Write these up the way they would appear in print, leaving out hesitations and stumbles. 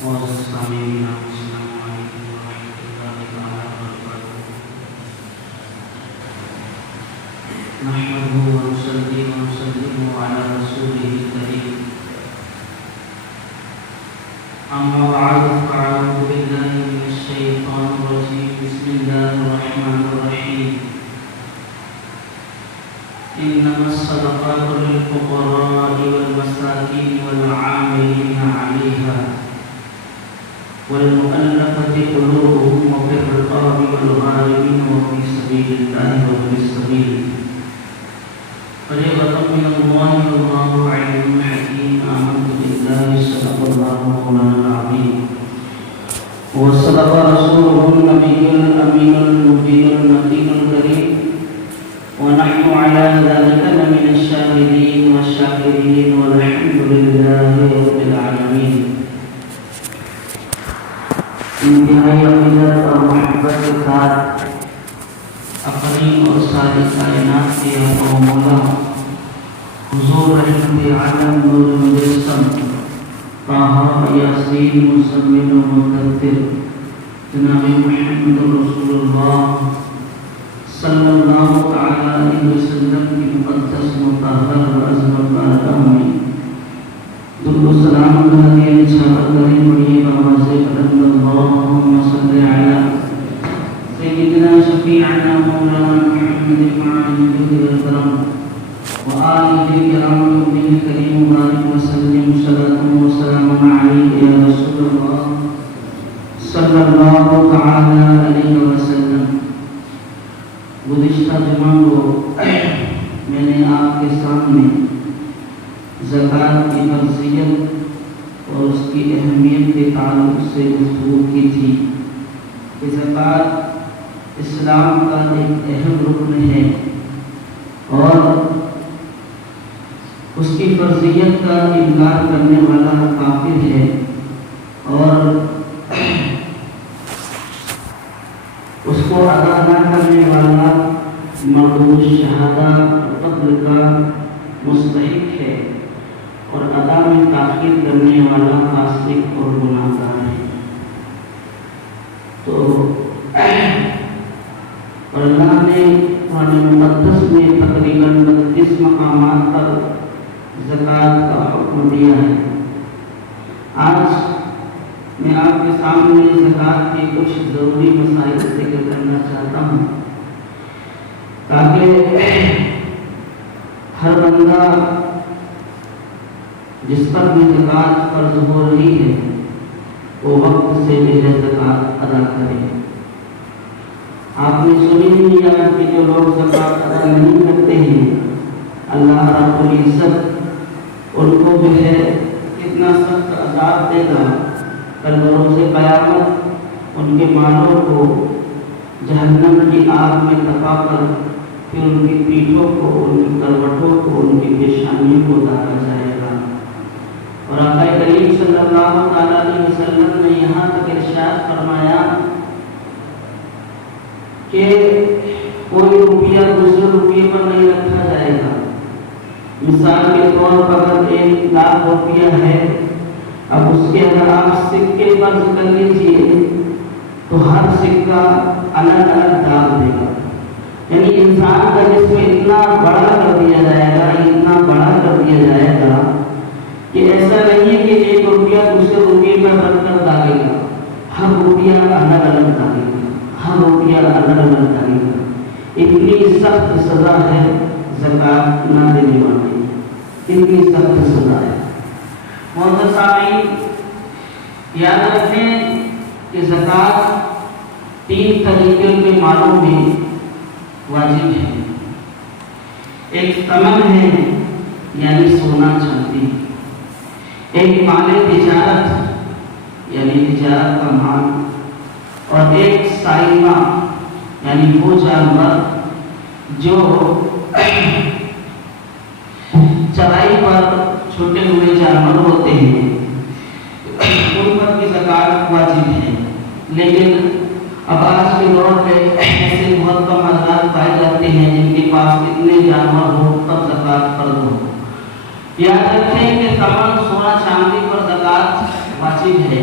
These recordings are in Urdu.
معزز سامعین السلام علیکم ورحمۃ اللہ تعالی وبرکاتہ۔ نحمده ونصلي ونسلم على رسوله الكريم، اما بعد فاعوذ بالله من الشیطان الرجیم، بسم اللہ الرحمن الرحیم۔ انما الصدقات للفقراء والمساکین والعاملین علیہا والمؤلفة قلوبهم وفي الرقاب والغارمين وفي سبيل الله وابن السبيل فريضة من الله والله عليم حكيم۔ آمنت بالله صدق الله مولانا العظيم وصدق رسوله النبي الأمين المبين المتين الكريم، ونحن على ذلك لمن الشاهدين والشاكرين والحمد لله رب العالمين۔ انتہائی عقیدت اور محبت کے ساتھ اپنی اور ساری کائنات کے آقا و مولا حضور رحمت عالم نور مجسم طٰہٰ یاسین مزمل و مدثر جناب محمد رسول اللہ صلی اللہ تعالی علیہ وسلم کی مقدس مطہر و عظمت بارگاہ میں درود و سلام کرتے ہیں۔ انشاءاللہ کریں بڑی آواز بلند اللہم صلی علی سیدنا شفیعنا مولانا محمد وعلی الجود والکرم وآلہ الکرام النبی الکریم مبارک وسلم صلاۃ و سلام علیک یا رسول اللہ صلی اللہ تعالی علیہ وسلم۔ گزشتہ جمعہ کو میں نے آپ کے سامنے زکوٰۃ کی فرضیت اور اس کی اہمیت کے تعلق سے گفتگو کی تھی کہ زکوٰۃ اسلام کا ایک اہم رکن ہے اور اس کی فرضیت کا انکار کرنے والا کافر ہے، اور اس کو ادا نہ کرنے والا مردود شہادہ قتل کا مستحق ہے، اور ادا میں تاخیر کرنے والا فاسق اور گناہ گار ہے۔ تو اللہ نے قرآن مقدس میں تقریباً 32 مقامات پر زکوٰۃ کا حکم دیا ہے۔ آج میں آپ کے سامنے زکوٰۃ کے کچھ ضروری مسائل ذکر کرنا چاہتا ہوں تاکہ ہر بندہ جس پر بھی زکوٰۃ فرض ہو رہی ہے وہ وقت سے پہلے زکوٰۃ ادا کرے۔ آپ نے سنی لیا کہ جو لوگ زکوٰۃ ادا نہیں کرتے ہیں اللہ رب العزت ان کو جو ہے کتنا سخت عذاب دے گا۔ کل بروز قیامت ان کے مالوں کو جہنم کی آگ میں تپا کر پھر ان کی پیٹھوں کو، ان کی کروٹوں کو، ان کی پیشانیوں کو داغا جائے گا۔ اور آقا کریم صلی اللہ علیہ وسلم نے یہاں تک ارشاد فرمایا کہ کوئی روپیہ دوسرے روپیے پر نہیں رکھا جائے گا۔ مثال کے طور پر اگر 1 لاکھ روپیہ ہے، اب اس کے اگر آپ سکے فرض کر لیجیے تو ہر سکہ الگ الگ داغ دے گا، یعنی انسان کا جسم اتنا بڑا کر دیا جائے گا، اتنا بڑا کر دیا جائے گا کہ ایسا نہیں ہے کہ 1 روپیہ دوسرے روپیے پر رکھ کر داغے گا، ہر روپیہ الگ الگ داغے گا، ہر روپیہ الگ الگ داغے گا۔ اتنی سخت سزا ہے زکوٰۃ نہ دینے والی، اتنی سخت سزا ہے۔ معزز سامعین، یاد رکھیں کہ زکوٰۃ 3 طریقے کے مالوں میں واجب ہے۔ ایک ثمن ہے یعنی سونا چاندی، ایک مال تجارت یعنی تجارت کا مال، اور ایک سائمہ یعنی وہ جانور جو چرائی پر چھوٹے ہوئے جانور ہوتے ہیں ان پر بھی زکوٰۃ واجب ہے۔ لیکن اب آج کے دور پہ ایسے بہت کم حضرات پائے جاتے ہیں جن کے پاس اتنے جانور ہو تب زکوٰۃ فرض ہو۔ یاد رکھیں کہ تمام سونا چاندی پر زکوٰۃ واجب ہے،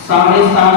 7.5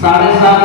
7.5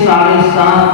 7.5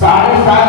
7.5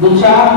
2-4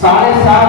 7.5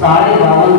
52.5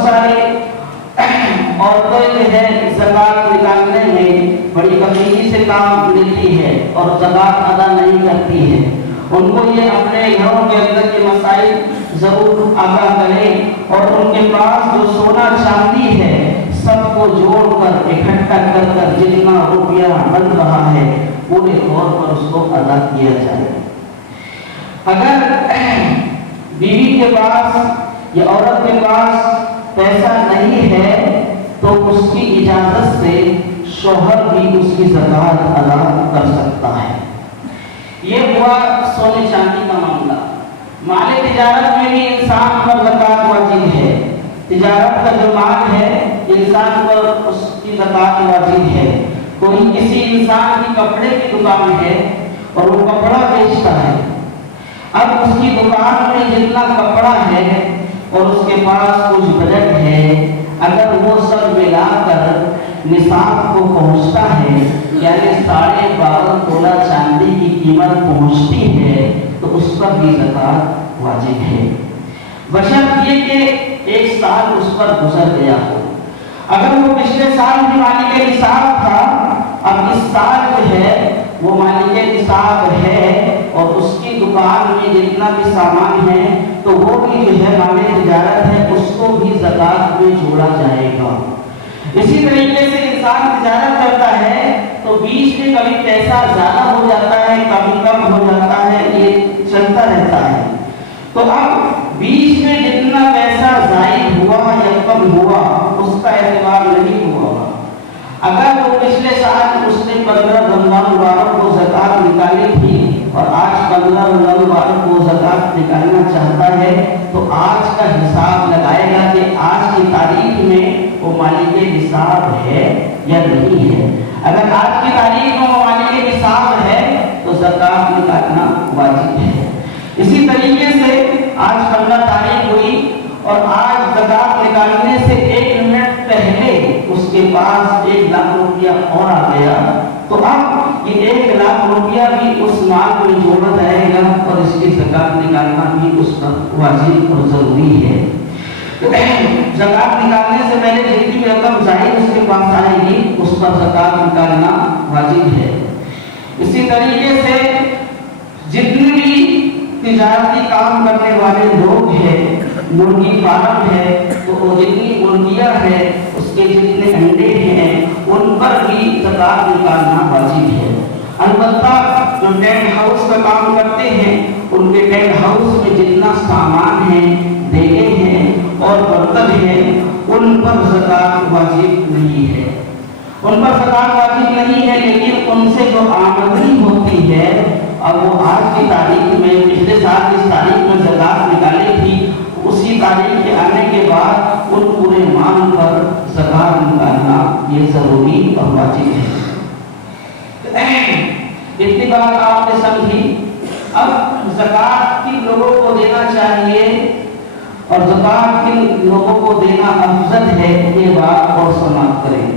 بہت سارے عورتیں جو ہے زکوٰۃ نکالنے میں بڑی بخیلی سے کام لیتی ہے اور زکوٰۃ ادا نہیں کرتی ہے. ان کو یہ اپنے گھروں کے اندر کے مسائل ضرور آگاہ کریں اور ان کے پاس جو سونا چاندی ہے سب کو جوڑ کر اکٹھا کر جتنا روپیہ بن رہا ہے پورے طور پر اس کو ادا کیا جائے. اگر بیوی کے پاس یا عورت کے پاس پیسہ نہیں ہے تو اس کی اجازت سے شوہر بھی اس کی زکوٰۃ ادا کر سکتا ہے. یہ ہوا سونے چاندی کا معاملہ. مال تجارت میں بھی انسان پر زکوٰۃ واجب ہے. تجارت کا جو مال ہے انسان پر اس کی زکوٰۃ واجب ہے. کوئی کسی انسان کی کپڑے کی دکان ہے اور وہ کپڑا بیچتا ہے. اب اس کی دکان میں جتنا کپڑا ہے اور اس کے پاس کچھ بجٹ ہے، اگر وہ سب ملا کر نصاب کو پہنچتا ہے یعنی 52.5 تولہ چاندی کی قیمت پہنچتی ہے تو اس پر بھی زکوٰۃ واجب ہے، بشرط یہ کہ 1 سال اس پر گزر گیا ہو. اگر وہ پچھلے سال بھی مالک نصاب تھا، اب اس سال جو ہے وہ مالک نصاب ہے اور اس کی دکان میں جتنا بھی سامان ہے تو وہ بھی جو ہے مال تجارت ہے، اس کو بھی زکوٰۃ میں جوڑا جائے گا. اسی طریقے سے انسان تجارت کرتا ہے تو بیچ میں کبھی پیسہ زیادہ ہو جاتا ہے کبھی کم ہو جاتا ہے، یہ چلتا رہتا ہے. تو اب بیچ میں جتنا پیسہ زائد ہوا یا کم ہوا اس کا اعتبار نہیں ہوا. اگر وہ پچھلے سال اس نے 15 رمضان مبارک کو زکوٰۃ نکالی تھی اور آج 15 رمضان مبارک کو زکوٰۃ نکالنا چاہتا ہے تو آج کا حساب لگائے گا کہ آج کی تاریخ میں وہ مالک نصاب ہے یا نہیں ہے. اگر آج کی تاریخ میں وہ مالک نصاب ہے تو زکوٰۃ نکالنا واجب ہے. اسی طریقے سے آج 15 تاریخ ہوئی اور آج زکوٰۃ نکالنے سے 1 منٹ پہلے اس کے پاس 1 لاکھ روپیہ اور آ گیا تو اب یہ 1 لاکھ روپیہ بھی اس مال میں جوڑا جائے گا اور اس کی زکوٰۃ نکالنا بھی اس پر واجب اور ضروری ہے. زکوٰۃ نکالنے سے پہلے جتنی بھی رقم زائد اس کے پاس آئے گی اس پر زکوٰۃ نکالنا واجب ہے. اسی طریقے سے جتنی بھی تجارتی کام کرنے والے لوگ ہیں، مرغی فارم ہے تو وہ جتنی مرغیاں ہیں اس کے جتنے انڈے ہیں ان پر بھی زکوٰۃ نکالنا واجب ہے. البتہ جو ٹینٹ ہاؤس کا کام کرتے ہیں ان کے ٹینٹ ہاؤس میں جتنا سامان ہے، دیگیں ہیں اور برتن ہیں ان پر زکوٰۃ واجب نہیں ہے. ان پر زکوٰۃ واجب نہیں ہے لیکن ان سے جو آمدنی ہوتی ہے اور وہ آج کی تاریخ میں پچھلے سال جس تاریخ میں زکوٰۃ نکالی تھی اسی تاریخ کے آنے کے بعد ان پورے مال پر زکوٰۃ نکالنا یہ ضروری اور واجب ہے. اتنی بات آپ نے سمجھی. اب زکوٰۃ کن لوگوں کو دینا چاہیے اور زکوٰۃ کن لوگوں کو دینا افضل ہے یہ بات اور سماعت کریں.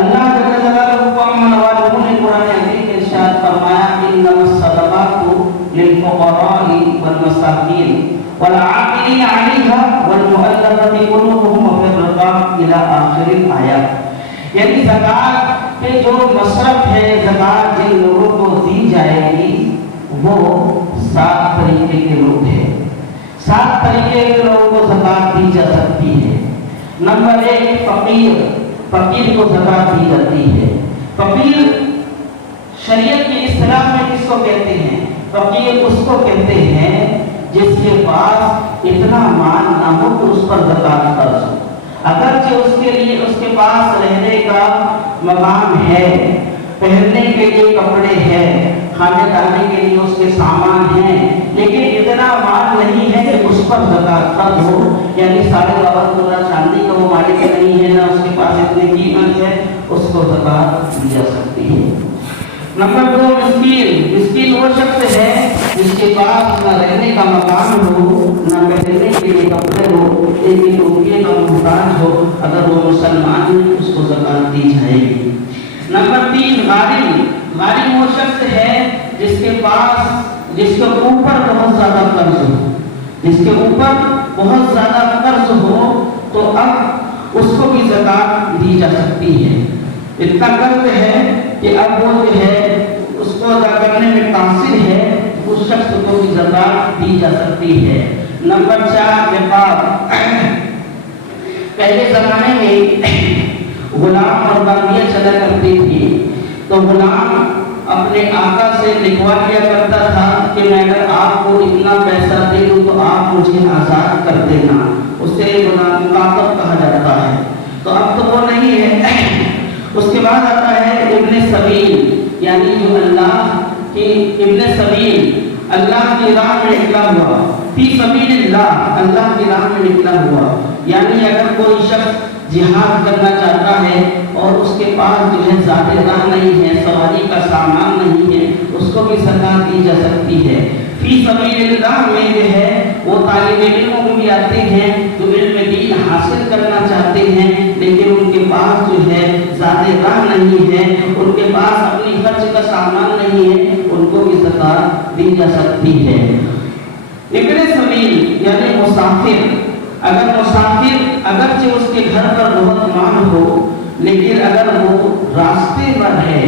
اللہ جل جلالہ کو امن والوں نے قرآن حکیم میں ارشاد فرمایا انما الصدقات للفقراء والمساکین والعاملین علیہا والمؤلفۃ قلوبہم وفی الرقاب الی آخر الآیات. یعنی زکوٰۃ پہ جو مصرف ہے، زکوٰۃ جن لوگوں کو دی جائے گی وہ 7 طریقے کے لوگ ہیں. 7 طریقے کے لوگوں کو زکوٰۃ دی جا سکتی ہے. نمبر 1 فقیر کو زکوٰۃ دی جاتی ہے. فقیر شریعت کی اصطلاح میں کس کو کہتے ہیں؟ فقیر اس کو کہتے ہیں جس کے پاس اتنا مال نہ ہو کہ اس پر زکوٰۃ فرض ہو. اگرچہ اس کے لیے اس کے پاس رہنے کا مقام ہے، پہننے کے لیے کپڑے ہیں، کھانے کھانے کے لیے اس کے سامان ہیں، لیکن اتنا مال نہیں ہے کہ اس پر زکوٰۃ فرض ہو. یعنی 52.5 تولہ چاندی کا وہ مالک نہیں ہے، نہ اس کے پاس اتنی قیمت ہے، اس کو زکوٰۃ دی جا سکتی ہے. نمبر 2 مسکین. مسکین وہ شخص ہے جس کے پاس نہ رہنے کا مکان ہو، نہ پہننے کے لیے کپڑے ہو، 1 روپیے کا محتاج ہو. اگر وہ مسلمان ہے اس کو زکوٰۃ دی جائے گی. نمبر 3 غارم. غارم وہ شخص ہے جس کے اوپر بہت زیادہ قرض ہو، جس کے اوپر بہت زیادہ قرض ہو تو اب اس کو بھی زکات دی جا سکتی ہے. اتنا قرض ہے کہ اب وہ جو ہے اس کو ادا کرنے میں قاصر ہے، اس شخص کو بھی زکات دی جا سکتی ہے. نمبر 4 نقاب. پہلے زمانے میں غلام اور باغیاں چلا کرتی تھی، تو غلام اپنے آقا سے لکھوا لیا کرتا تھا کہ میں اگر آپ کو اتنا پیسہ دے دوں تو آپ مجھے آزاد کر دینا. اسے غلام مکاتب کہا جاتا ہے. تو اب تو وہ نہیں ہے. اس کے بعد آتا ہے ابن سبیل، یعنی جو اللہ کی ابن سبیل، اللہ کی راہ میں نکلا ہوا، فی سبیل اللہ، اللہ کی راہ میں نکلا ہوا. یعنی اگر کوئی شخص جہاد کرنا چاہتا ہے اور اس کے پاس جو ہے زیادہ راہ نہیں ہے، سواری کا سامان نہیں ہے، اس کو بھی زکات دی جا سکتی ہے. فی سبیل اللہ میں جو ہے وہ طالب علموں کو بھی آتے ہیں جو علم دین حاصل کرنا چاہتے ہیں، لیکن ان کے پاس جو ہے زیادہ راہ نہیں ہے، ان کے پاس اپنی خرچ کا سامان نہیں ہے، ان کو بھی زکات دی جا سکتی ہے. ابن سبیل یعنی مسافر، اگر مسافر اگرچہ اس کے گھر پر بہت مال ہو، لیکن اگر وہ راستے پر ہے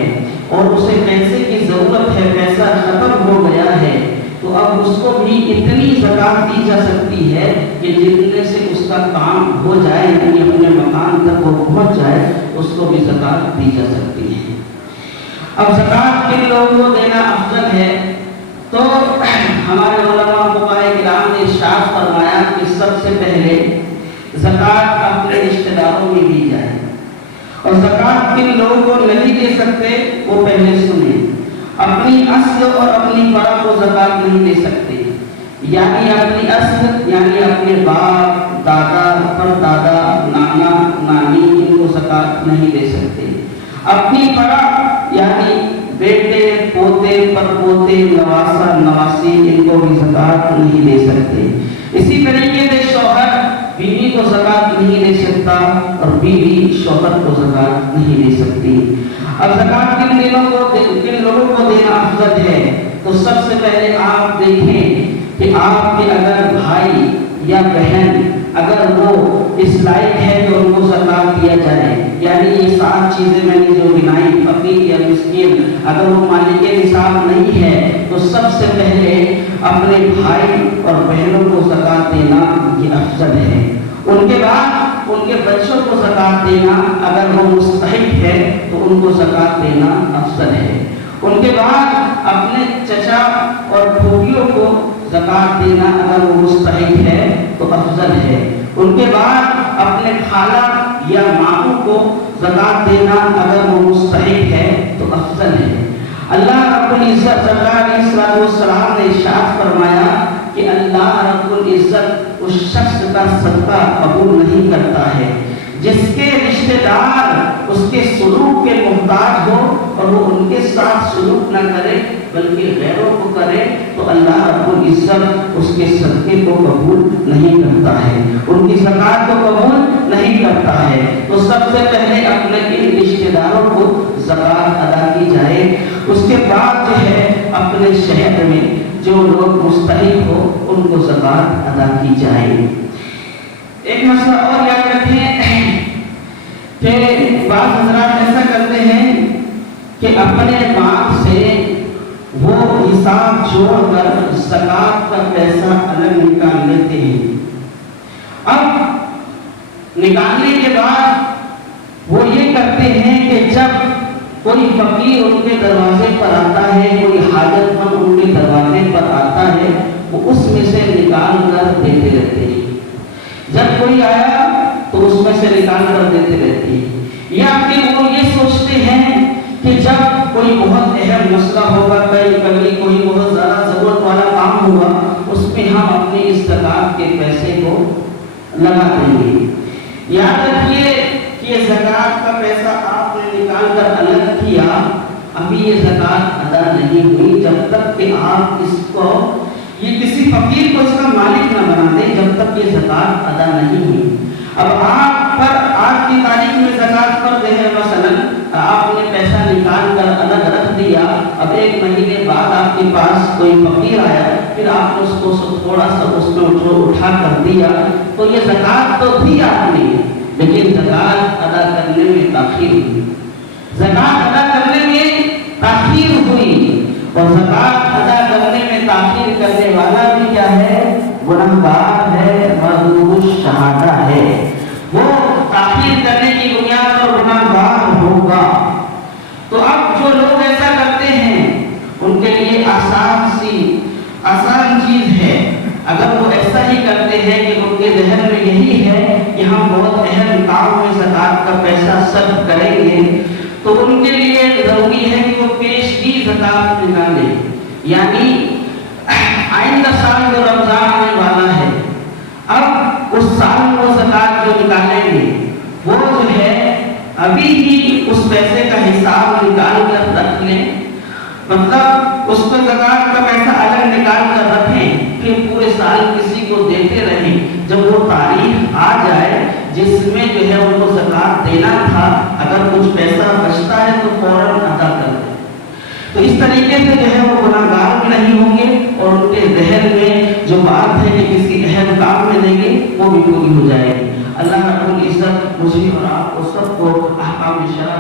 اور اسے پیسے کی ضرورت ہے، پیسہ ختم ہو گیا ہے، تو اب اس کو بھی اتنی زکات دی جا سکتی ہے کہ جتنے سے اس کا کام ہو جائے، یعنی اپنے مکان تک وہ پہنچ جائے، اس کو بھی زکات دی جا سکتی ہے. اب زکات کن لوگوں کو دینا افضل ہے؟ تو ہمارے علماء فقہاء کرام نے ارشاد فرمایا کہ سب سے پہلے زکات اپنے رشتہ داروں میں دی جائے. اور زکات کن لوگوں کو نہیں دے سکتے وہ پہلے سنیں. اپنی اصل اور اپنی فرع کو زکات نہیں دے سکتے، یعنی اپنی اصل یعنی اپنے باپ، دادا، پردادا، نانا، نانی، ان کو زکات نہیں دے سکتے. اپنی فرع یعنی بیٹے، پوتے، پرپوتے، نواسا، نواسی، ان کو بھی زکات نہیں دے سکتے. اسی طریقے سے شوہر بیوی کو زکات نہیں دے سکتا اور بیوی شوہر کو زکات نہیں دے سکتی. اب زکات کن لوگوں کو دینا افضل ہے؟ تو سب سے پہلے آپ دیکھیں کہ آپ کے اگر بھائی یا بہن اگر وہ اس لائق ہے تو ان کو زکات دیا جائے. یعنی یہ 7 چیزیں میں نے جو گنائی، فقیر یا مسکین، اگر وہ مالک نصاب نہیں ہے تو سب سے پہلے اپنے بھائی اور بہنوں کو زکات دینا یہ افضل ہے. ان کے بعد ان کے بچوں کو زکات دینا اگر وہ مستحق ہے تو ان کو زکات دینا افضل ہے. ان کے بعد اپنے چچا اور پھوپھیوں کو زکات دینا اگر وہ مستحق ہے تو افضل ہے. ان کے بعد اپنے خالہ یا ماموں کو زکات دینا اگر وہ مستحق ہے تو افضل ہے. اللہ رب العزت علیہ السلام نے ارشاد فرمایا کہ اللہ رب العزت اس شخص کا صدقہ قبول نہیں کرتا ہے جس کے رشتہ دار اس کے سلوک کے محتاج ہو اور وہ ان کے ساتھ سلوک نہ کرے بلکہ غیروں کو کرے، تو اللہ رب العزت اس کے صدقے کو قبول نہیں کرتا ہے، ان کی زکات کو قبول نہیں کرتا ہے. تو سب سے پہلے اپنے ان رشتہ داروں کو زکات ادا کی جائے. اس کے بعد جو ہے اپنے شہر میں جو لوگ مستحق ہو ان کو زکات ادا کی جائے. ایک مسئلہ اور یاد رکھیں کہ بعض حضرات ایسا کرتے ہیں کہ اپنے باپ سے وہ حساب جوڑ کر زکات کا پیسہ الگ نکال لیتے ہیں. اب نکالنے کے بعد وہ یہ کرتے ہیں کہ جب کوئی فقیر ان کے دروازے پر آتا ہے، کوئی حاجت مند ان کے دروازے پر آتا ہے، وہ اس میں سے نکال کر دیتے رہتے ہیں. جب کوئی آیا تو اس میں سے نکال کر دیتے رہتے ہیں. یا پھر وہ یہ سوچتے ہیں کہ جب کوئی بہت اہم مسئلہ ہوگا، کبھی کوئی بہت زیادہ ضرورت والا کام ہوگا، اس میں ہم اپنے اس زکات کے پیسے کو لگا دیں گے. یاد رکھیے کہ یہ زکات کا پیسہ آپ نے نکال کر الگ کیا، ابھی یہ زکات ادا نہیں ہوئی جب تک کہ آپ اس کو یہ کسی فقیر کو اس کا مالک نہ بنا دیں، جب تک یہ زکات ادا نہیں ہوئی. اب آپ پر آج کی تاریخ میں زکات فرض ہے، مثلا آپ نے پیسہ نکال کر الگ رکھ دیا اب ایک مہینے بعد آپ کے پاس کوئی فقیر آیا، پھر آپ نے اس کو تھوڑا سا اس میں اٹھا کر دیا، تو یہ زکوٰۃ تو دی آپ نے، لیکن زکوٰۃ ادا کرنے میں تاخیر ہوئی، زکوٰۃ ادا کرنے میں تاخیر ہوئی، اور زکوٰۃ ادا کرنے میں تاخیر کرنے والا بھی کیا ہے؟ گنہگار ہے، مغروب الشہادہ ہے، وہ تاخیر کرنے کی بنیاد پر گنہگار ہوگا۔ تو اب جو لوگ ایسا کرتے ہیں ان کے لیے آسان چیز ہے، اگر وہ ایسا ہی کرتے ہیں کہ ان کے ذہن میں یہی ہے کہ ہم بہت اہم کام میں زکوٰۃ کا پیسہ صرف کریں گے، تو ان کے لیے ضروری ہے کہ وہ پیشگی زکوٰۃ نکالیں، یعنی آئندہ سال جو رمضان آنے والا ہے، اب اس سال وہ زکوٰۃ جو نکالیں گے وہ جو ہے ابھی ہی اس پیسے کا حساب نکال کر رکھ لیں، مطلب اس کو زکوٰۃ کا پیسہ الگ نکال کر رکھیں، پھر پورے سال کسی کو دیتے رہیں، جب وہ تاریخ آ جائے جس میں جو ہے ان کو زکوٰۃ دینا تھا، اگر کچھ پیسہ بچتا ہے تو فوراً ادا کر دیں۔ تو اس طریقے سے جو ہے وہ گنہگار بھی نہیں ہوں گے، اور ان کے ذہن میں جو بات ہے کہ کسی اہم کام میں دیں گے وہ بھی پوری ہو جائے گی۔ اللہ رب العزت مجھے اور آپ کو سب کو احکام شرع